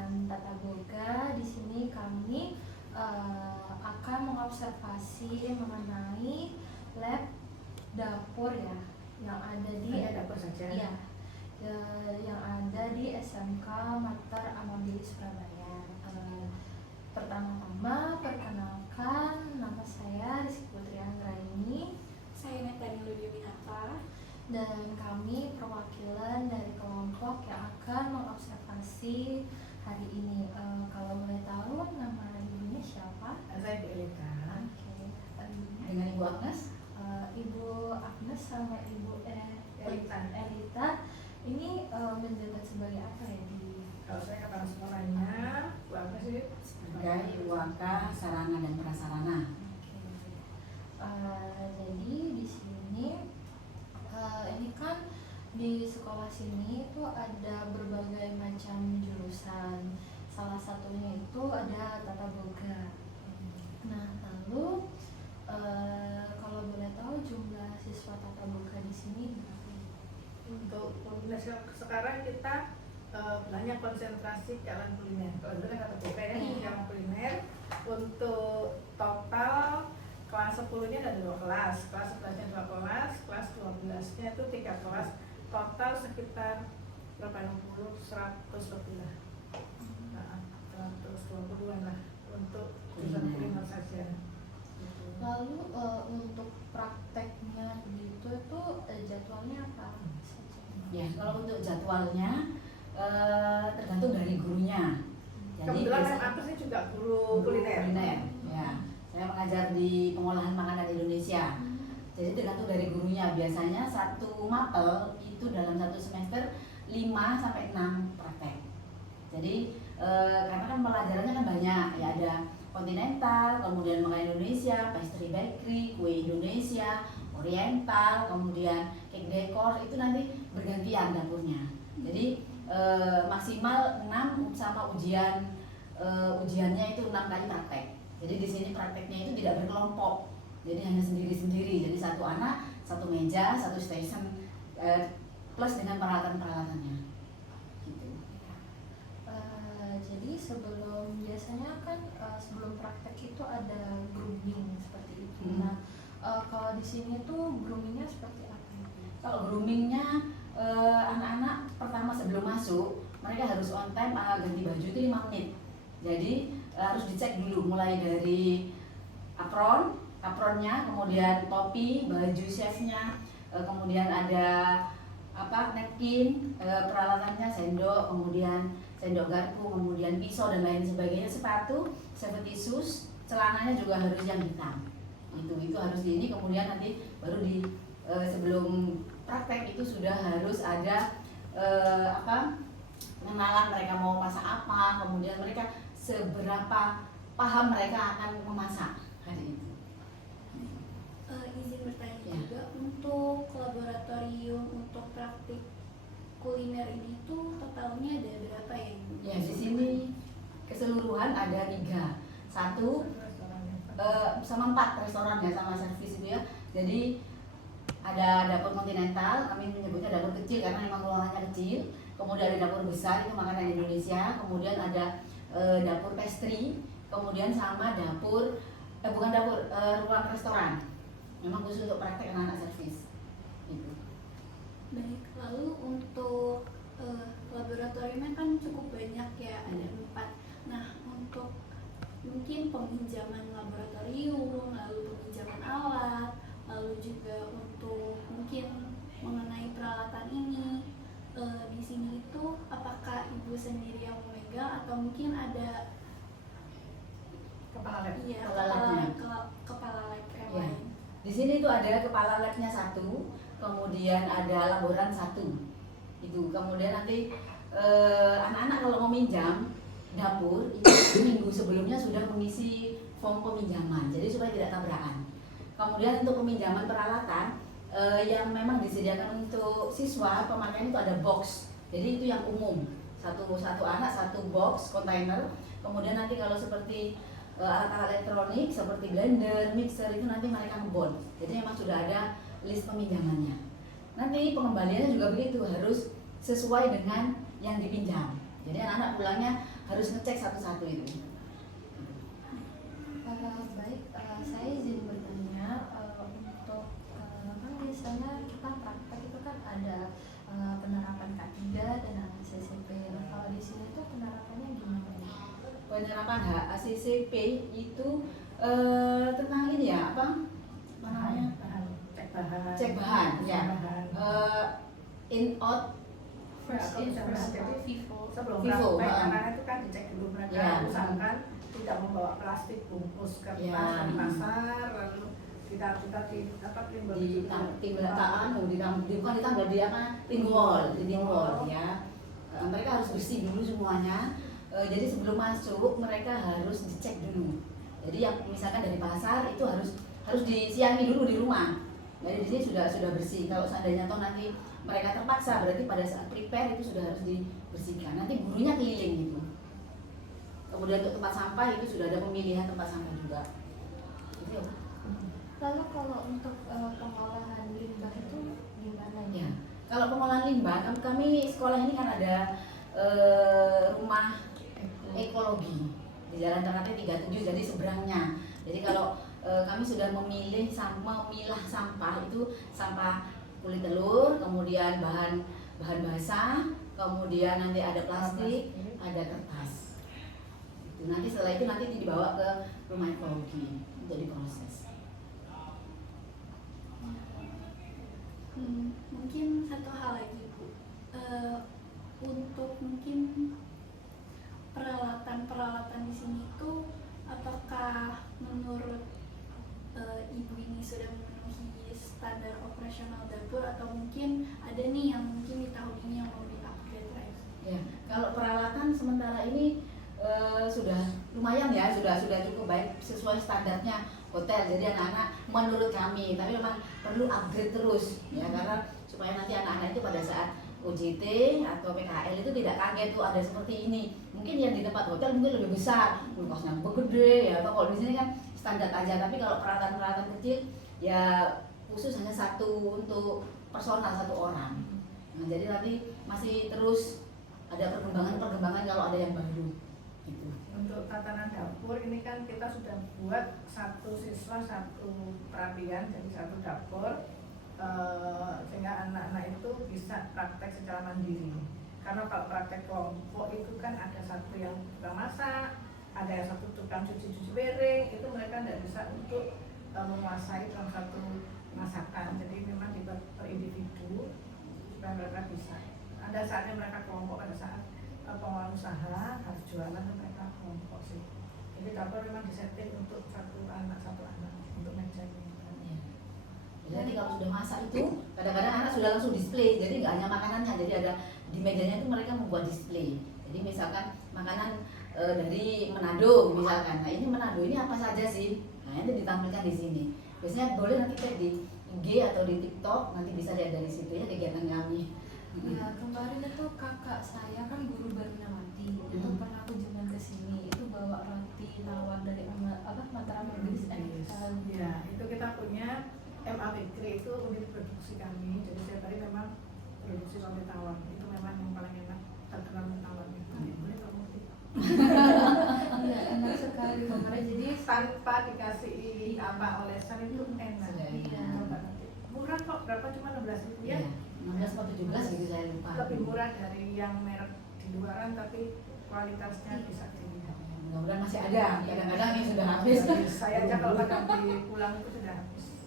pendidikan tata boga. Di sini kami akan mengobservasi mengenai lab dapur ya yang ada di dapur saja. Ya, yang ada di SMK Mater Amabili Surabaya. Pertama-tama perkenalkan, nama saya Rizky Putri Anggraini. Saya Netani Ludiwinata. Dan kami perwakilan dari kelompok yang akan mengobservasi hari ini. Kalau boleh tahu nama ibunya siapa? Saya Bu Elita. Oke. Dengan Ibu Agnes? Ibu Agnes sama Ibu Elita. Ini menjabat sebagai apa ya di? Kalau saya kepala sekolahnya, Bu Agnes itu sebagai Waka Sarana dan Prasarana. Oke. Jadi di sini ini kan di sekolah sini itu ada berbagai macam jurusan. Salah satunya itu ada tata boga. Nah, lalu kalau boleh tahu jumlah siswa tata boga di sini berapa? untuk sekarang kita banyak konsentrasi ke alam kuliner. Kalau dulu kan kata boga ya, di alam kuliner. Untuk total kelas 10-nya ada 2 kelas, kelas 11-nya 2 kelas, kelas 12-nya itu 3 kelas. Total sekitar berapa, 100 lebih lah. Nah, 120-an lah untuk jurusan kuliner saja. Lalu untuk prakteknya begitu itu jadwalnya apa saja? Ya, kalau untuk jadwalnya tergantung dari gurunya. Jadi Kebetulan aku sih juga guru kuliner. Ya, saya mengajar di pengolahan makanan Indonesia. Jadi tergantung dari gurunya. Biasanya satu mapel itu dalam satu semester 5 sampai 6 praktek. Jadi karena kan pelajarannya kan banyak, ya ada kontinental, kemudian makanan Indonesia, pastry bakery, kue Indonesia, oriental, kemudian cake decor, itu nanti bergantian dapurnya. Jadi maksimal 6 sama ujiannya itu 6 kali praktek. Jadi di sini prakteknya itu tidak berkelompok, jadi hanya sendiri-sendiri. Jadi satu anak, satu meja, satu station, plus dengan peralatan-peralatannya. Gitu. Jadi biasanya kan sebelum praktek itu ada grooming seperti itu. Nah, kalau di sini tuh groomingnya seperti apa? Kalau groomingnya anak-anak pertama sebelum masuk mereka harus on time ganti baju itu 5 menit. Jadi harus dicek dulu mulai dari apronnya, kemudian topi, baju chefnya, kemudian ada napkin, peralatannya sendok, kemudian sendok garpu, kemudian pisau dan lain sebagainya, sepatu, safety shoes, celananya juga harus yang hitam. Itu harus ini, kemudian nanti baru sebelum praktek itu sudah harus ada pengenalan mereka mau masak apa, kemudian mereka seberapa paham mereka akan memasak hari itu. Izin bertanya Ya. juga, untuk laboratorium untuk praktik kuliner ini tuh totalnya ada berapa ya? Ya, di sini keseluruhan ada 3, 1 sama 4 restoran ya, sama servis itu ya. Jadi ada dapur kontinental, kami menyebutnya dapur kecil karena memang ruangannya kecil. Kemudian ada dapur besar, itu makanan Indonesia. Kemudian ada dapur pastry, kemudian sama ruang restoran. Memang khusus untuk praktek anak-anak servis. Gitu. Baik, lalu untuk laboratoriumnya kan cukup banyak ya, ada 4. Nah, untuk mungkin peminjaman laboratorium, lalu peminjaman alat, lalu juga untuk mungkin mengenai peralatan ini, di sini itu apakah ibu sendiri yang memegang atau mungkin ada Kepala lab. iya, kepala lab yang Ya. lain? Di sini itu ada kepala labnya 1, kemudian ada laboran 1. Itu kemudian nanti anak-anak kalau mau minjam dapur itu minggu sebelumnya sudah mengisi form peminjaman, jadi supaya tidak tabrakan. Kemudian untuk peminjaman peralatan yang memang disediakan untuk siswa, pemakaian itu ada box. Jadi itu yang umum, satu anak 1 box kontainer. Kemudian nanti kalau seperti alat-alat elektronik seperti blender, mixer itu nanti mereka ngebon. Jadi memang sudah ada list peminjamannya. Nanti pengembaliannya juga begitu, harus sesuai dengan yang dipinjam. Jadi anak-anak pulangnya harus ngecek satu-satu itu. Baik, saya izin bertanya untuk kan biasanya kita praktek itu kan ada penerapan K3 dan HACCP. Nah, kalau di sini tuh penerapannya gimana? Penerapan HACCP itu tentang ini ya, apa namanya, cek bahan ya, in out First in, first Jadi, out, FIFO. sebelum FIFO, praktek heeh. anak itu kan dicek dulu mereka Ya. usahakan tidak membawa plastik bungkus kertas Ya. dari pasar, lalu kita di apa timbul bukan ditambah dia kan tinggol ya. Mereka harus bersih dulu semuanya. Jadi sebelum masuk mereka harus dicek dulu. Jadi yang misalkan dari pasar itu harus disiangi dulu di rumah. Jadi di sini sudah bersih. Kalau seandainya toh nanti mereka terpaksa, berarti pada saat prepare itu sudah harus dibersihkan. Nanti gurunya keliling gitu. Kemudian untuk tempat sampah itu sudah ada pemilihan tempat sampah juga. Itu ya, Bu. Lalu kalau untuk pengolahan limbah itu gimana Ya, ya? kalau pengolahan limbah, kami sekolah ini kan ada rumah ekologi di Jalan Ternate 37, jadi seberangnya. Jadi kalau kami sudah memilah sampah itu sampah kulit telur, kemudian bahan basah, kemudian nanti ada plastik, ada kertas. Itu nanti setelah itu nanti dibawa ke rumah ekologi untuk diproses. Mungkin satu hal lagi Bu, untuk mungkin peralatan di sini itu apakah menurut ibu ini sudah memenuhi standar operasional dapur atau mungkin ada nih yang mungkin di tahun ini yang mau di-upgrade lagi? Ya, kalau peralatan sementara ini sudah lumayan ya, sudah cukup baik sesuai standarnya hotel. Jadi anak-anak menurut kami, tapi memang perlu upgrade terus ya, karena supaya nanti anak-anak itu pada saat OJT atau PKL itu tidak kaget tuh ada seperti ini. Mungkin yang di tempat hotel mungkin lebih besar, kulkasnya gede ya, atau kalau di sini kan standar aja. Tapi kalau peralatan-peralatan kecil ya khusus hanya satu untuk personal satu orang. Nah, jadi nanti masih terus ada perkembangan kalau ada yang baru gitu. Untuk tatanan dapur ini kan kita sudah buat satu siswa satu perapian, jadi satu dapur, sehingga anak-anak itu bisa praktek secara mandiri. Karena kalau praktek kelompok itu kan ada satu yang tukang masak, ada yang satu tukang cuci piring, itu mereka tidak bisa untuk menguasai dalam satu masakan. Jadi memang dibuat per individu supaya mereka bisa. Ada saatnya mereka kelompok, pada saat pengelolaan usaha harus jualan dan mereka kelompok sih. Jadi dapur memang disetting untuk satu anak untuk meja ini. Jadi kalau sudah masak itu kadang-kadang anak sudah langsung display, jadi nggak hanya makanannya, jadi ada di mejanya itu mereka membuat display. Jadi misalkan makanan dari Manado misalkan, nah ini Manado ini apa saja sih? Nah ini ditampilkan di sini. Biasanya boleh nanti cek di IG atau di TikTok, nanti bisa lihat dari situ ya kegiatan kami. Ya, kemarin itu kakak saya kan guru Barminawati, itu pernah kunjungan ke sini, itu bawa roti tawar dari Mataram Inggris. Ya, itu kita punya MA Bakery, itu unit produksi kami. Jadi setiap hari memang produksi roti tawar, itu memang yang paling enak, terkenal tawar itu. Boleh promosi. Iya, enak sekali kemarin. Jadi Tanpa dikasih apa olesan itu enak. Iya. Coba nanti. Murah kok, berapa cuma 16.000 ya? 16 atau 17 gitu saya lupa. Lebih murah dari yang merek di luaran, tapi kualitasnya bisa dilihat. Mudah-mudahan masih ada, kadang-kadang yang sudah habis. Saya aja kalau kadang beli pulang itu sudah habis.